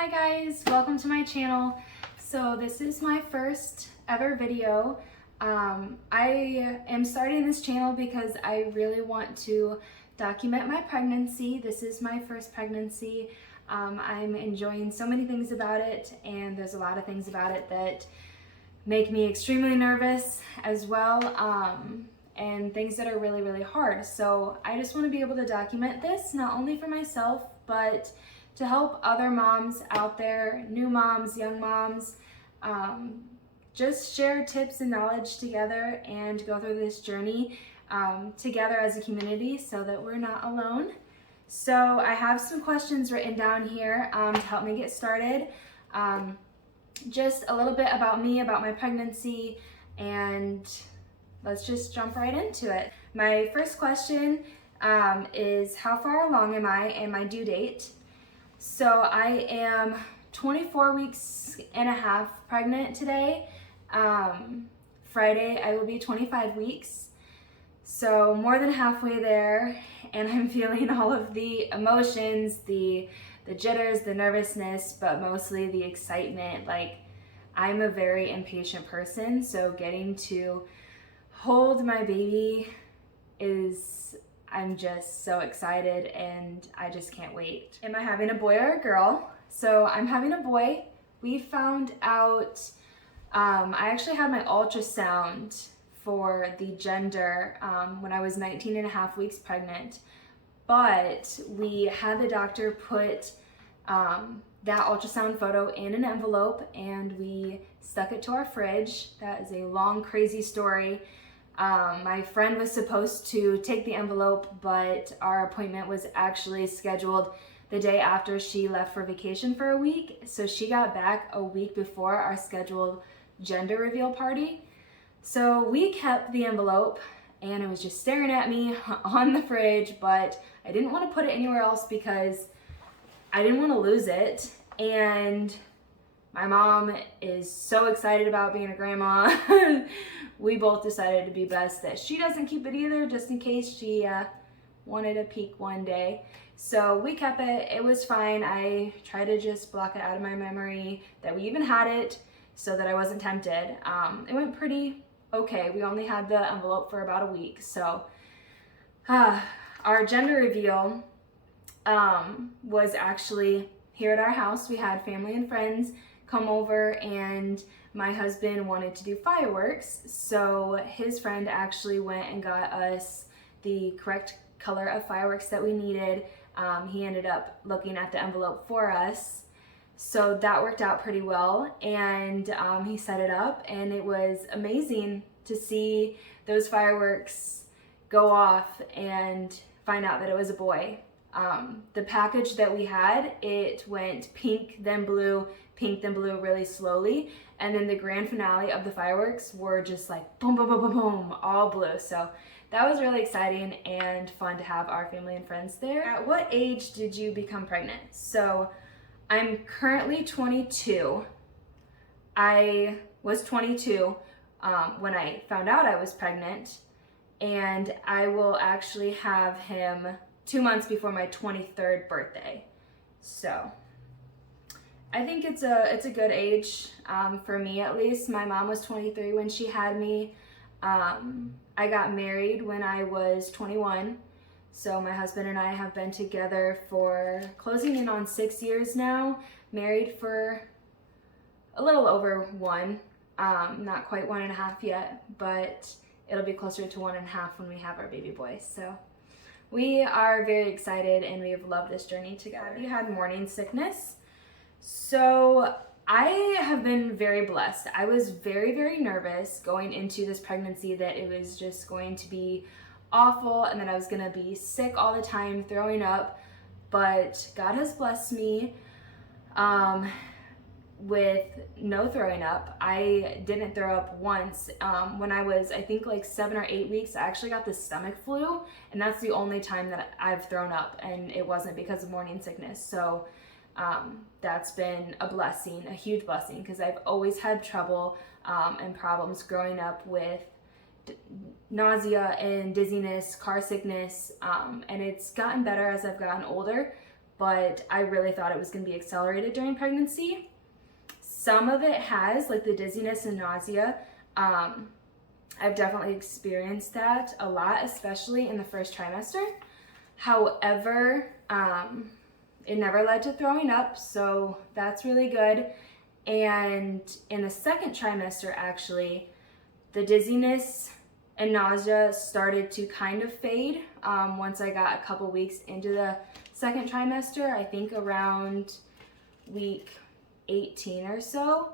Hi guys, welcome to my channel. So this is my first ever video. I am starting this channel because I really want to document my pregnancy. This is my first pregnancy. I'm enjoying so many things about it, and there's a lot of things about it that make me extremely nervous as well, and things that are really, really hard. So I just want to be able to document this, not only for myself, but to help other moms out there, new moms, young moms, just share tips and knowledge together and go through this journey together as a community so that we're not alone. So I have some questions written down here to help me get started. Just a little bit about me, about my pregnancy, and let's just jump right into it. My first question is how far along am I and my due date? So I am 24 weeks and a half pregnant today. Friday I will be 25 weeks. So more than halfway there, and I'm feeling all of the emotions, the jitters, the nervousness, but mostly the excitement. Like, I'm a very impatient person, so getting to hold my baby I'm just so excited and I just can't wait. Am I having a boy or a girl? So I'm having a boy. We found out, I actually had my ultrasound for the gender when I was 19 and a half weeks pregnant, but we had the doctor put that ultrasound photo in an envelope and we stuck it to our fridge. That is a long, crazy story. My friend was supposed to take the envelope, but our appointment was actually scheduled the day after she left for vacation for a week. So she got back a week before our scheduled gender reveal party. So we kept the envelope and it was just staring at me on the fridge, but I didn't want to put it anywhere else because I didn't want to lose it. And my mom is so excited about being a grandma. We both decided to be best that she doesn't keep it either, just in case she wanted a peek one day. So we kept it. It was fine. I tried to just block it out of my memory that we even had it so that I wasn't tempted. It went pretty okay. We only had the envelope for about a week. So our gender reveal was actually here at our house. We had family and friends come over, and my husband wanted to do fireworks, so his friend actually went and got us the correct color of fireworks that we needed. He ended up looking at the envelope for us, so that worked out pretty well, and he set it up, and it was amazing to see those fireworks go off and find out that it was a boy. The package that we had, it went pink, then blue, pink, then blue really slowly. And then the grand finale of the fireworks were just like boom, boom, boom, boom, boom, all blue. So that was really exciting and fun to have our family and friends there. At what age did you become pregnant? So I'm currently 22. I was 22 when I found out I was pregnant, and I will actually have him 2 months before my 23rd birthday. So I think it's a good age, for me at least. My mom was 23 when she had me. I got married when I was 21. So my husband and I have been together for closing in on 6 years now, married for a little over one, not quite 1.5 yet, but it'll be closer to 1.5 when we have our baby boy. So we are very excited and we have loved this journey together. We had morning sickness. So I have been very blessed. I was very, very nervous going into this pregnancy that it was just going to be awful and that I was going to be sick all the time, throwing up. But God has blessed me with no throwing up. I didn't throw up once. When I was, I think, like 7 or 8 weeks, I actually got the stomach flu, and that's the only time that I've thrown up, and it wasn't because of morning sickness. So that's been a blessing, a huge blessing, because I've always had trouble and problems growing up with nausea and dizziness, car sickness, and it's gotten better as I've gotten older, but I really thought it was going to be accelerated during pregnancy. Some of it has, like the dizziness and nausea. I've definitely experienced that a lot, especially in the first trimester. However, it never led to throwing up, so that's really good. And in the second trimester, actually, the dizziness and nausea started to kind of fade once I got a couple weeks into the second trimester, I think around week 18 or so.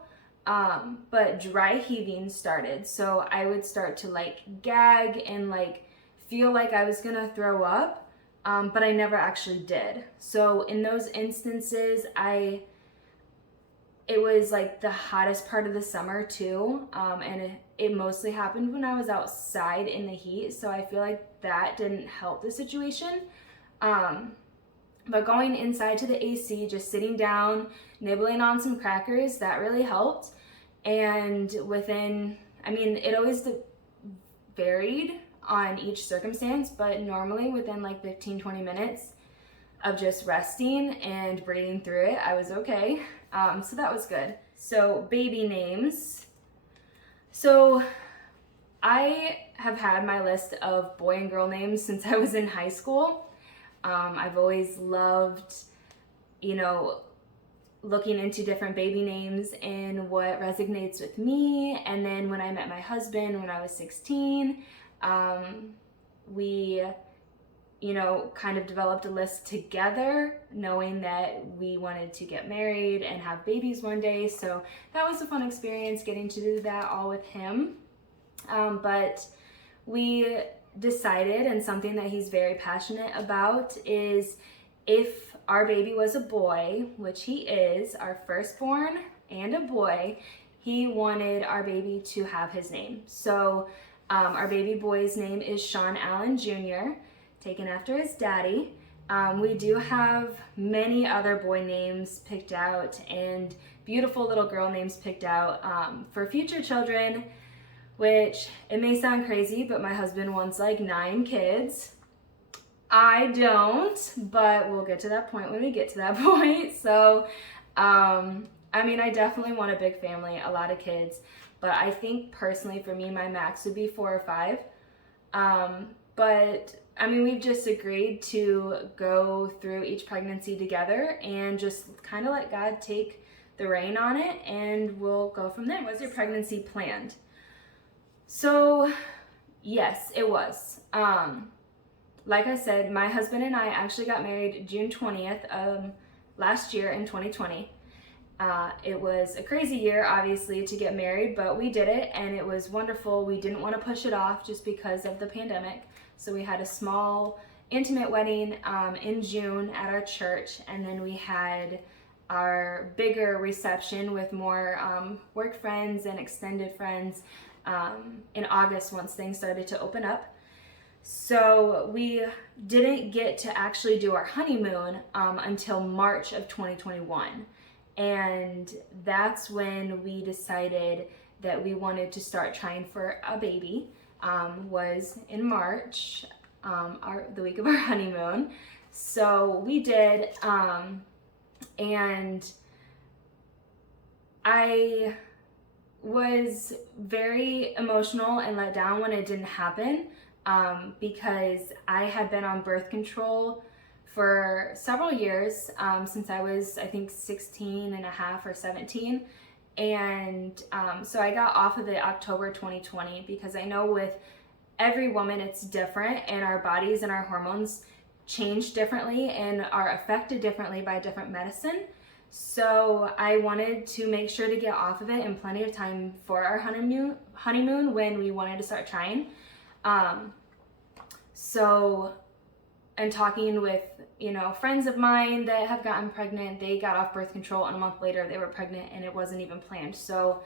But dry heaving started, so I would start to like gag and like feel like I was gonna throw up, but I never actually did. So in those instances, it was like the hottest part of the summer too, and it mostly happened when I was outside in the heat, so I feel like that didn't help the situation. But going inside to the AC, just sitting down, nibbling on some crackers, that really helped. And it always varied on each circumstance, but normally within like 15-20 minutes of just resting and breathing through it, I was okay. So that was good. So baby names. So I have had my list of boy and girl names since I was in high school. I've always loved, looking into different baby names and what resonates with me. And then when I met my husband when I was 16, we, kind of developed a list together, knowing that we wanted to get married and have babies one day. So that was a fun experience getting to do that all with him. But we decided, and something that he's very passionate about, is if our baby was a boy, which he is, our firstborn and a boy, he wanted our baby to have his name. So our baby boy's name is Sean Allen Jr., taken after his daddy. We do have many other boy names picked out and beautiful little girl names picked out for future children, which it may sound crazy, but my husband wants like 9 kids. I don't, but we'll get to that point when we get to that point. So, I definitely want a big family, a lot of kids, but I think personally for me, my max would be 4 or 5. But we've just agreed to go through each pregnancy together and just kind of let God take the reign on it, and we'll go from there. Was your pregnancy planned? So, yes, it was. Like I said, my husband and I actually got married June 20th of last year in 2020. It was a crazy year, obviously, to get married, but we did it, and it was wonderful. We didn't want to push it off just because of the pandemic, so we had a small, intimate wedding in June at our church, and then we had our bigger reception with more work friends and extended friends in August once things started to open up. So we didn't get to actually do our honeymoon until March of 2021. And that's when we decided that we wanted to start trying for a baby, was in March, the week of our honeymoon. So we did, and I was very emotional and let down when it didn't happen. Because I had been on birth control for several years, since I was, I think, 16 and a half or 17. And so I got off of it October 2020, because I know with every woman it's different, and our bodies and our hormones change differently and are affected differently by different medicine. So I wanted to make sure to get off of it in plenty of time for our honeymoon when we wanted to start trying. And talking with, friends of mine that have gotten pregnant, they got off birth control and a month later they were pregnant and it wasn't even planned. So,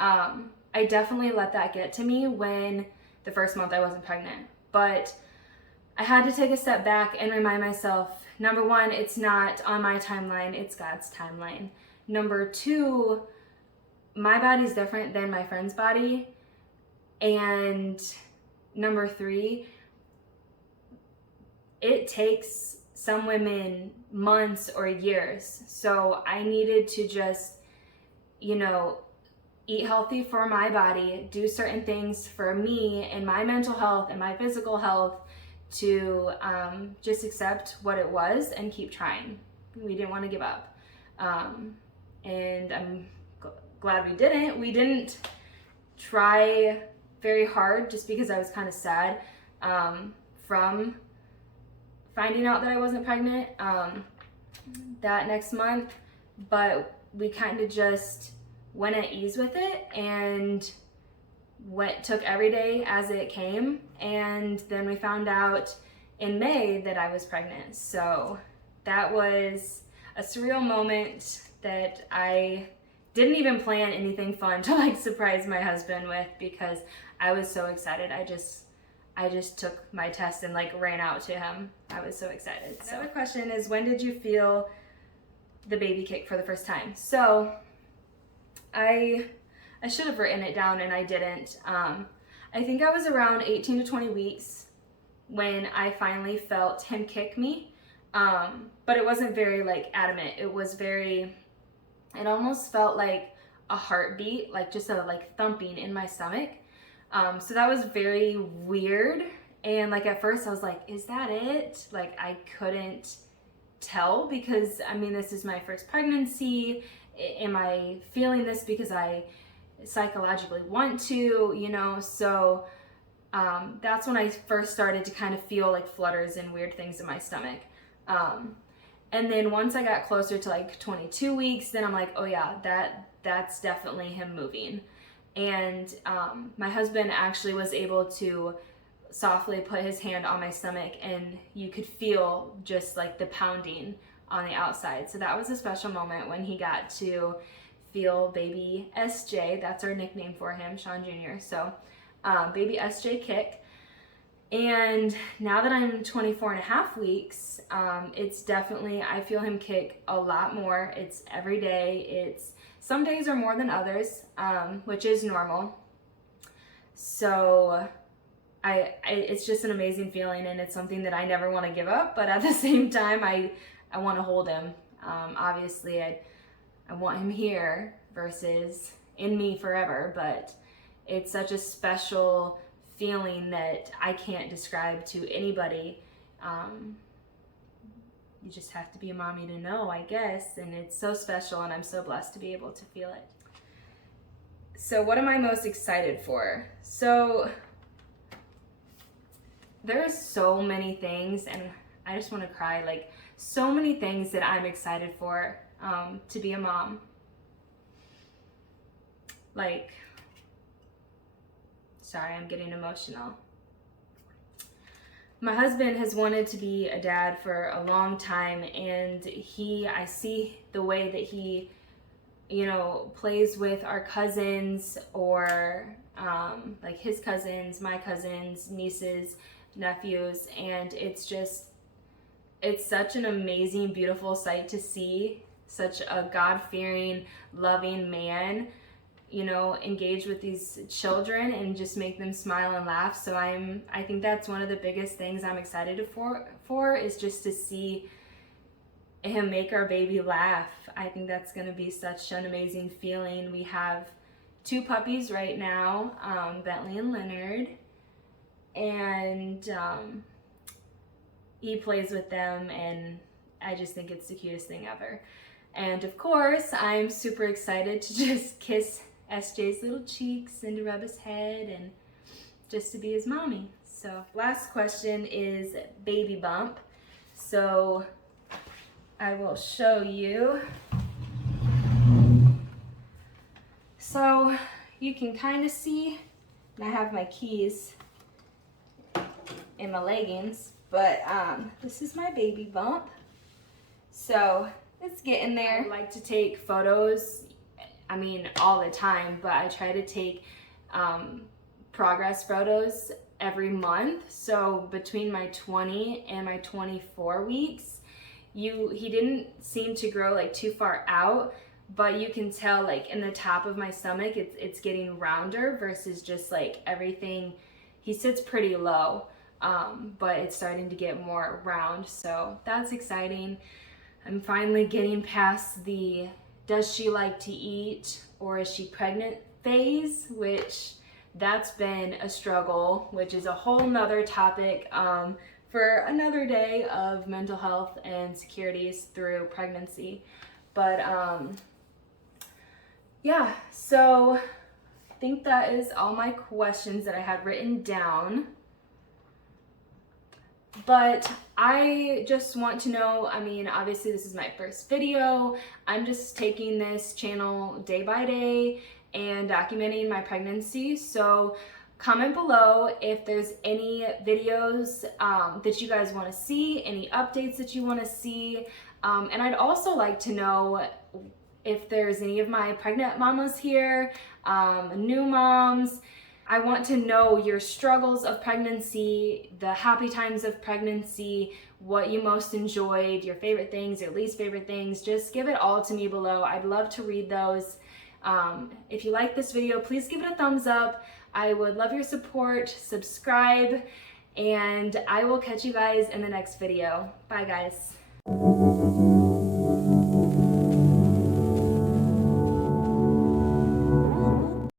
I definitely let that get to me when the first month I wasn't pregnant, but I had to take a step back and remind myself, number one, it's not on my timeline, it's God's timeline. Number two, my body's different than my friend's body. And number three, it takes some women months or years. So I needed to just, you know, eat healthy for my body, do certain things for me and my mental health and my physical health to just accept what it was and keep trying. We didn't want to give up. And I'm glad we didn't. We didn't try very hard just because I was kind of sad from finding out that I wasn't pregnant that next month, but we kind of just went at ease with it and took every day as it came. And then we found out in May that I was pregnant. So that was a surreal moment that I didn't even plan anything fun to like surprise my husband with, because I was so excited. I just took my test and like ran out to him. I was so excited. Another question is, when did you feel the baby kick for the first time? So I should have written it down and I didn't. I think I was around 18 to 20 weeks when I finally felt him kick me. But it wasn't very like adamant. It almost felt like a heartbeat, like just a like thumping in my stomach. So that was very weird. And like at first I was like, is that it? Like I couldn't tell, because I mean, this is my first pregnancy. Am I feeling this because I psychologically want to, you know? So that's when I first started to kind of feel like flutters and weird things in my stomach. And then once I got closer to like 22 weeks, then I'm like, oh yeah, that's definitely him moving. And my husband actually was able to softly put his hand on my stomach, and you could feel just like the pounding on the outside. So that was a special moment when he got to feel baby SJ. That's our nickname for him, Sean Jr. So baby SJ kick. And now that I'm 24 and a half weeks, it's definitely, I feel him kick a lot more. It's every day. Some days are more than others, which is normal. So it's just an amazing feeling, and it's something that I never want to give up, but at the same time, I want to hold him. Obviously, I want him here versus in me forever, but it's such a special feeling that I can't describe to anybody. You just have to be a mommy to know, I guess, and it's so special, and I'm so blessed to be able to feel it. So what am I most excited for? So there's so many things, and I just want to cry, like so many things that I'm excited for to be a mom. Like, sorry, I'm getting emotional. My husband has wanted to be a dad for a long time, and I see the way that he, you know, plays with our cousins, or like his cousins, my cousins, nieces, nephews, and it's such an amazing, beautiful sight to see such a God-fearing, loving man, you know, engage with these children and just make them smile and laugh. So I think that's one of the biggest things I'm excited for is just to see him make our baby laugh. I think that's going to be such an amazing feeling. We have 2 puppies right now, Bentley and Leonard, and he plays with them, and I just think it's the cutest thing ever. And of course, I'm super excited to just kiss SJ's little cheeks and to rub his head and just to be his mommy. So last question is baby bump. So I will show you. So you can kind of see, and I have my keys in my leggings, but this is my baby bump. So it's getting there. I like to take photos, I mean, all the time, but I try to take progress photos every month. So between my 20 and my 24 weeks, he didn't seem to grow like too far out, but you can tell like in the top of my stomach, it's getting rounder versus just like everything. He sits pretty low, but it's starting to get more round, so that's exciting. I'm finally getting past the does she like to eat or is she pregnant phase, which that's been a struggle, which is a whole nother topic for another day of mental health and securities through pregnancy. But yeah, so I think that is all my questions that I had written down. But I just want to know, I mean, obviously this is my first video. I'm just taking this channel day by day and documenting my pregnancy. So comment below if there's any videos that you guys want to see, any updates that you want to see. And I'd also like to know if there's any of my pregnant mamas here, new moms. I want to know your struggles of pregnancy, the happy times of pregnancy, what you most enjoyed, your favorite things, your least favorite things. Just give it all to me below. I'd love to read those. If you like this video, please give it a thumbs up. I would love your support. Subscribe, and I will catch you guys in the next video. Bye, guys.